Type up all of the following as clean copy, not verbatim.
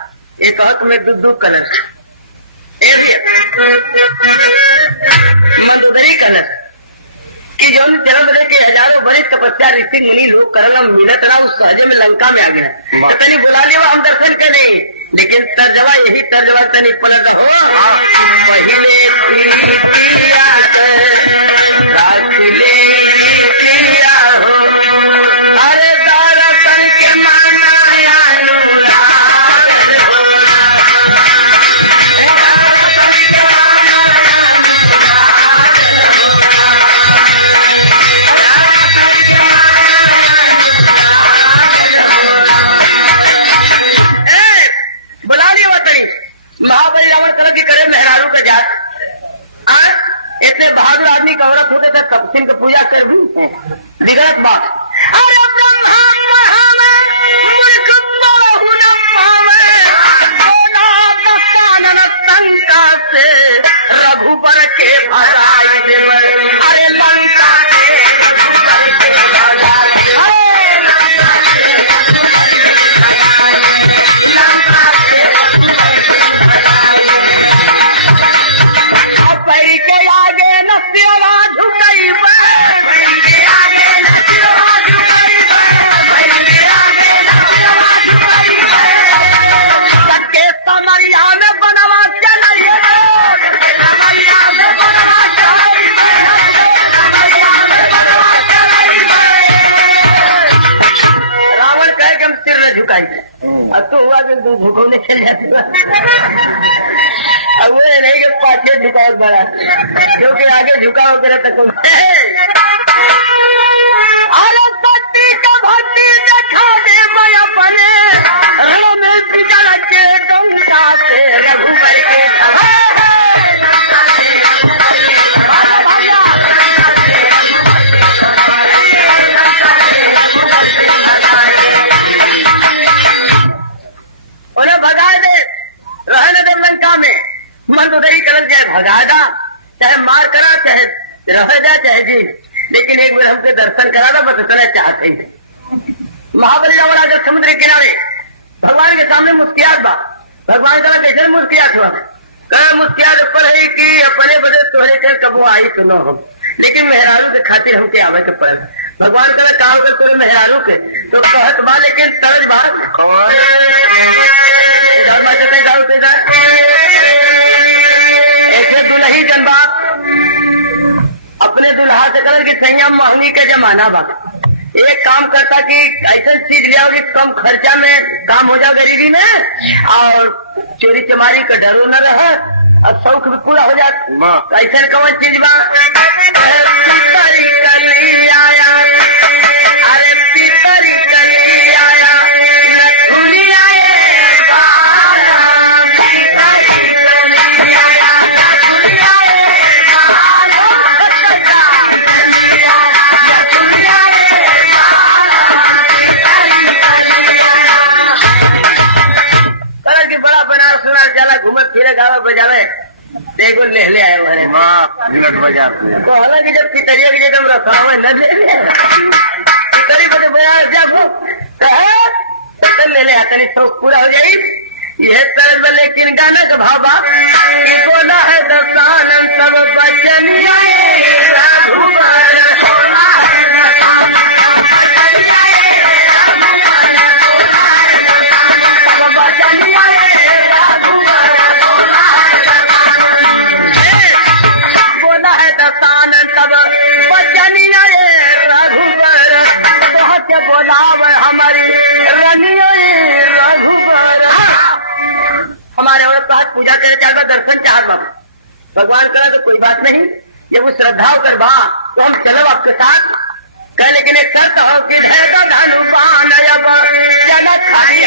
दूध colour मधुदरी colour कि जो जन्म के हजारों बड़े तपस्या ऋषि मुनि लोग करना मिलत रहा उस सहजे में लंका में आ गया तो तनी बुला लिया हम दर्शन करे लेकिन तर्जमा यही तर्जमा तनी पलट हो अरे तारा करके माया पूजा कर विगत बात रघुपर के भराई अरे लंका पैरी के आगे नदिया झुकई रावण कह के हम सिर न झुकाई अब तो हुआ कि झुकोने चल जाती अब वो नहीं कि पाछे झुकाव बड़ा क्योंकि आगे झुकाव करे तक अरे भक्ति का भक्ति देखा दे मैं अपने में पिघल के गंगा से रघुवर के उन्हें भगा दे रहने दे लंका में मधुदरी कलर चाहे भगा जा चाहे मार करा चाहे रह जा चाहे जी लेकिन एक बार हमसे दर्शन करा ना बस करना चाहते हैं महाबली रावण आकर समुद्र किनारे भगवान के सामने मुस्कियात बा भगवान का कैसे मुस्कियात हुआ कह मुस्कियात ऊपर है कि बड़े बड़े तोहरे घर कबो आई सुनो हम लेकिन मेहरारू के खातिर हमके आवे के पड़े भगवान का काम कर कोई मेहरारू के तो कहत बा लेकिन तरज बात तू नहीं जनबा अपने दुल्हा से कलर की संयम महंगी का जमाना बा एक काम करता कि ऐसा चीज ले आओ कि कम खर्चा में काम हो जाए गरीबी में और चोरी चमारी का डरो न रहे और शौक भी पूरा हो जाए ऐसा कौन चीज बा आया अरे पितरी आया देखो ले ले आए हमारे तो हालांकि जब पितरिया की जगह रखा हुआ न ले पितरी बड़े बजा गाना का भाव बा बोला है दर्शन सब बचनिया रघुवर बोला है बचनिया बोला है दर्शन सब बचनिया रघुवर के बोलाव हमारी रनिया रघुवर। हमारे औरत बात पूजा करे जाकर दर्शन चाहता भगवान करा तो कोई बात नहीं, ये वो श्रद्धा कर बा तो हम चलो आपके साथ कह, लेकिन एक शर्त हो कि धनुपान जल खाई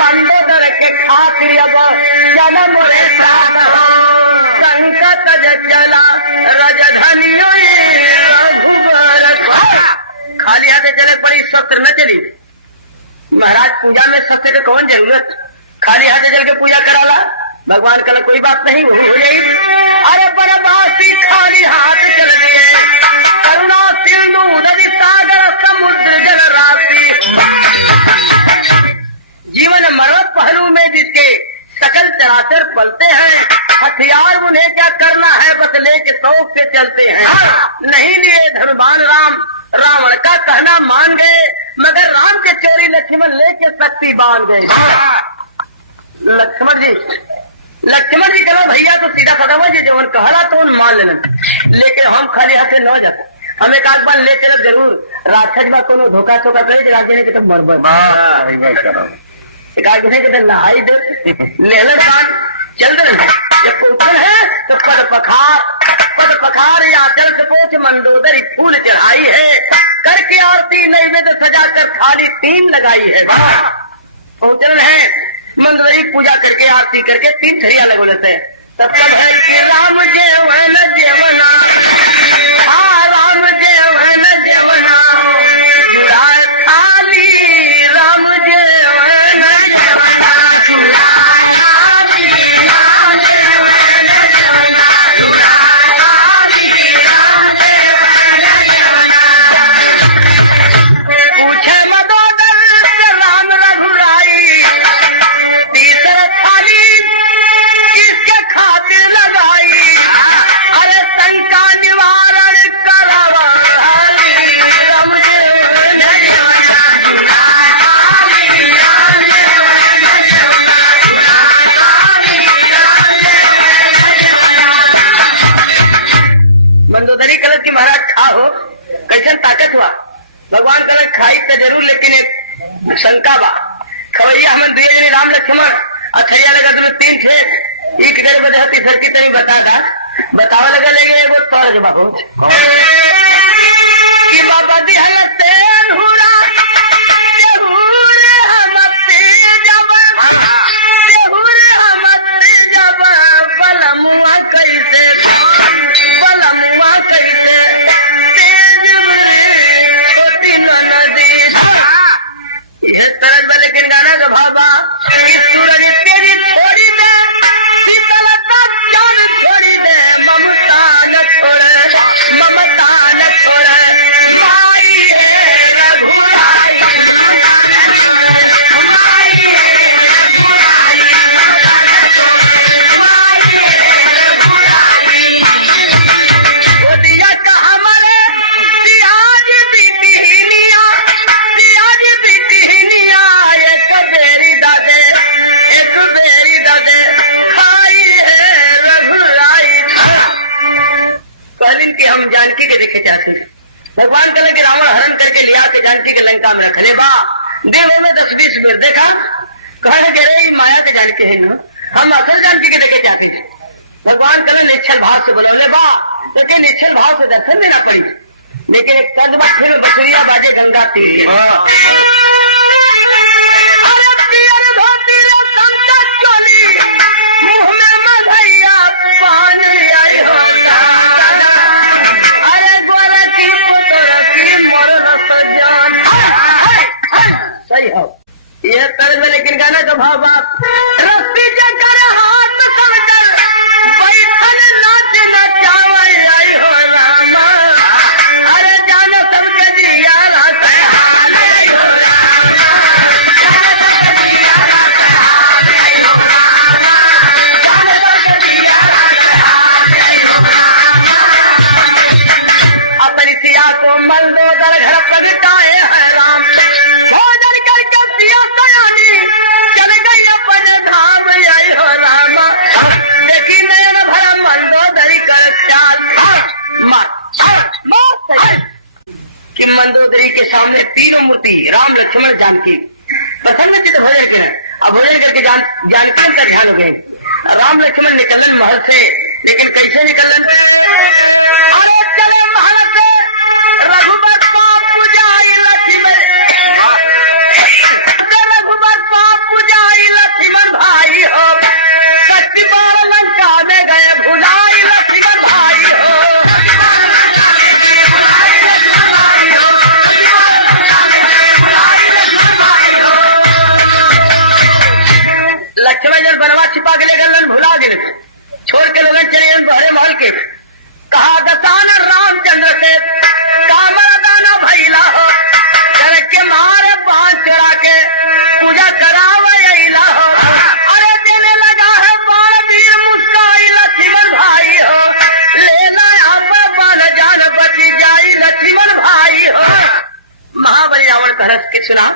मंदोदर के खाती अब जल मोरे संकट जला रजधनियो खाली हाथ चले बड़ी सत्र न चली महाराज पूजा में सत्य की कौन जरूरत, खाली हाथ चल के पूजा कराला भगवान कल कोई बात नहीं हो गई। अरे बड़ा बात खाली हाथ चल दिए करुणा सिंधु नदी सागर समुद्र जल रावि जीवन मरण पहलू में जिसके सकल चराचर पलते हैं, हथियार उन्हें क्या करना है बस लेके शौक से चलते हैं। नहीं लिए धनुबान राम रावण का कहना मान गए, मगर राम के चोरी लक्ष्मण लेके शक्ति बांध गए। लक्ष्मण जी कहो भैया तो सीधा खत्म है जो कहला तो मान लेना, लेकिन हम खड़े यहाँ से न जाते, हमें कागपान ले चलो जरूर राक्षस का कोनो धोखा चोखा करे राजे के मरबर नहाई दे लेने चल जब पुत्र है तो पद बखार या चल पोच मंदोदरी फूल चढ़ाई है करके आरती नैवेद्य सजा कर थाली 3 लगाई है। पहुंचल है मंदोदरी पूजा करके आरती करके 3 थरिया लगो लेते हैं। तब तक है कि राम जेवन जेवना राम जेवन जेवना थाली राम जेवन जेवना मंदोदरी कलर की महाराज खाओ कैसे ताकत हुआ भगवान कलर खाई तो जरूर, लेकिन एक शंका बा खवैया हम दिए राम लक्ष्मण अथैया लगा तुम्हें 3 थे एक डेढ़ बजे हती धरती तरी बतावा लगा लेकिन एक और सौर जब पहुंच बाबा दिया तेन हुरा बलमुआ कैसे छोटी नदी ये तरह वाले के गाना का भावा तेरी छोड़ी दे शीतल का चांद छोड़ी दे ममता न छोड़े भाई है हम जानकी के देखे जाते हैं भगवान कल के रावण हरण करके लिया के जानकी के लंका में रख ले बा देवों में 10-20 बेर देखा कहने के रहे माया के जानकी है ना हम असल जानकी के देखे जाते हैं। भगवान कल निश्चल भाव से बोले बा लेकिन निश्चल भाव से दर्शन देना पड़ी, लेकिन एक तद फिर उतरिया बाटे गंगा तीर मुंह में मधैया पानी आई होता सही हो ये तरह में, लेकिन गाना का भाव बाप रस्ती चक्कर हाथ नाच आई हो अरे जानो सबके दिया तर घर प्रगटाए है राम, भोजन करके पिया दयानी, चल गई अपने धाम आई हो राम। देखी नयन भरा मंदोदरी कर चाल, कि मंदोदरी के सामने तीनों मूर्ति राम लक्ष्मण जानकी प्रसन्नचित हो गए। अब हो करके जानकी का ध्यान हो गए। राम लक्ष्मण निकल महल से, लेकिन कैसे निकल चले महल से, रघुबर बापू जाई लक्ष्मण, रघुबर बापू जाई लक्ष्मण भाई हो, कच्ची बार लंका में गए भुलाई लक्ष्मण भाई हो। लक्ष्मण जब बनवा छिपा के लेकर भुला दिल छोड़ के लोग चले हरे महल के, कहा दसान रामचंद्र के कामरदाना भैला हो, जनक के मारे बांध चढ़ा के पूजा करावैला हो। अरे देने लगा है बाल वीर मुस्काई लक्ष्मण भाई हो, लेना आप बाल जान बची जाई लक्ष्मण भाई हो। महाबली रावण का रस की सुना,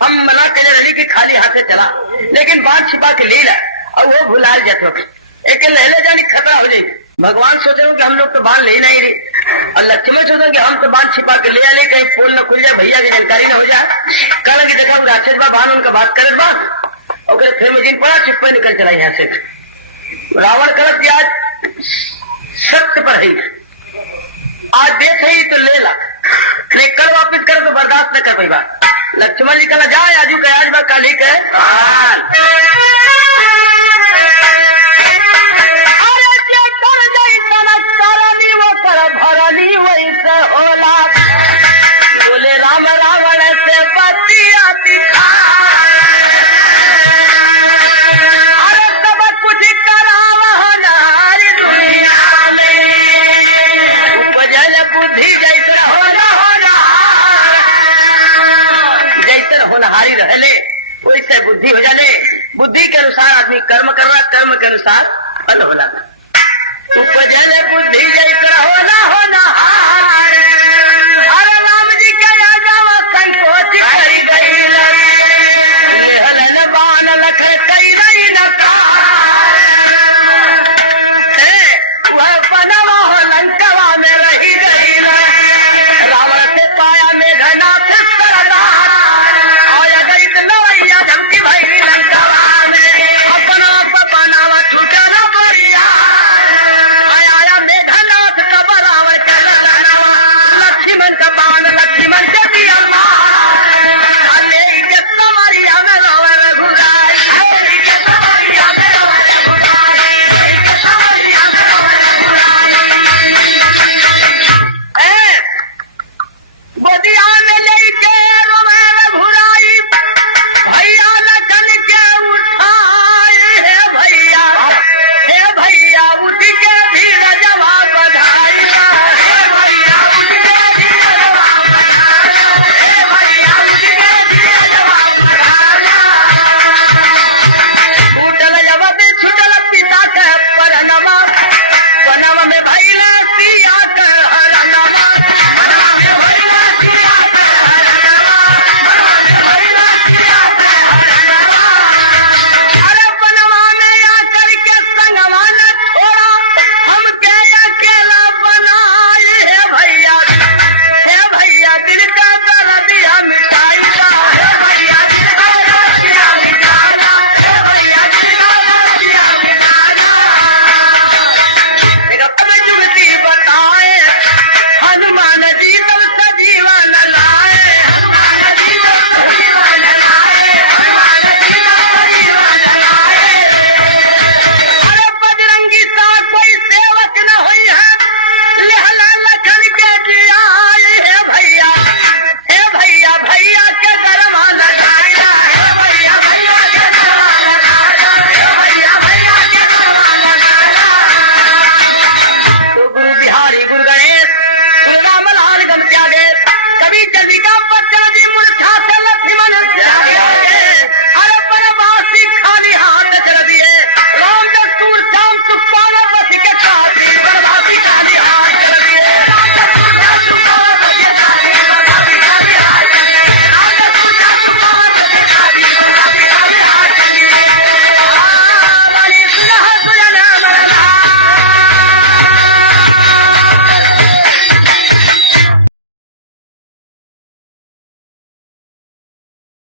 हम मला तेरे रवि की खाली हाथ से चला, लेकिन बात छिपा के ले रहा और वो भुला जाते एक लहले जाने खतरा हो जाए। भगवान सोच रहे कि हम लोग तो बात ले नहीं रही, और लक्ष्मण सोचो कि हम तो बात छिपा के ले आ, कहीं पोल न खुल जाए, भैया की जानकारी न हो जाए। कल की जगह राक्षस बा भान उनका बात करे बा, और फिर मुझे बड़ा छिपा निकल चला यहाँ से। रावण गलत दिया सत्य पर ही, आज देश है तो ले ला, नहीं कर वापिस कर तो बर्दाश्त न कर भाई बात। लक्ष्मण जी कहा जाए आजू के आज बात काली के भरनी वैसे होला, बोले राम रावण से बतिया दिखा, अरे सब कुछ कराव हनारी दुनिया में, वजह बुद्धि जैसे होला जैसे होनहारी रहले वैसे बुद्धि हो जाए। बुद्धि के अनुसार आदमी कर्म कर रहा, कर्म के अनुसार फल होला। वजह बुद्धि जैसे होना अरे राम जी के जावा संकोच करी गई बान लख कई रही न बनवा हो लंकवा में रही गई, रावण से पाया में घना धमकी भाई लंकवा में अपना बनावा छूटा न बढ़िया, आया मेघनाथ का बनावा लक्ष्मण का पावन लक्ष्मण से दिया समरिया में गोदिया में लेके भुलाई, भैया लगन के उठाए हे भैया उठ के भी जवाब बधाई, भैया उठ के भी जवाब उठल जब छुटल पिता के परनवा, बनवा में भैया पिया कर हरनवा, अरे बनवा में आकर के संगवा न छोड़ा, हमके अकेला बनाए हे भैया दिल का कर दिया मिटा।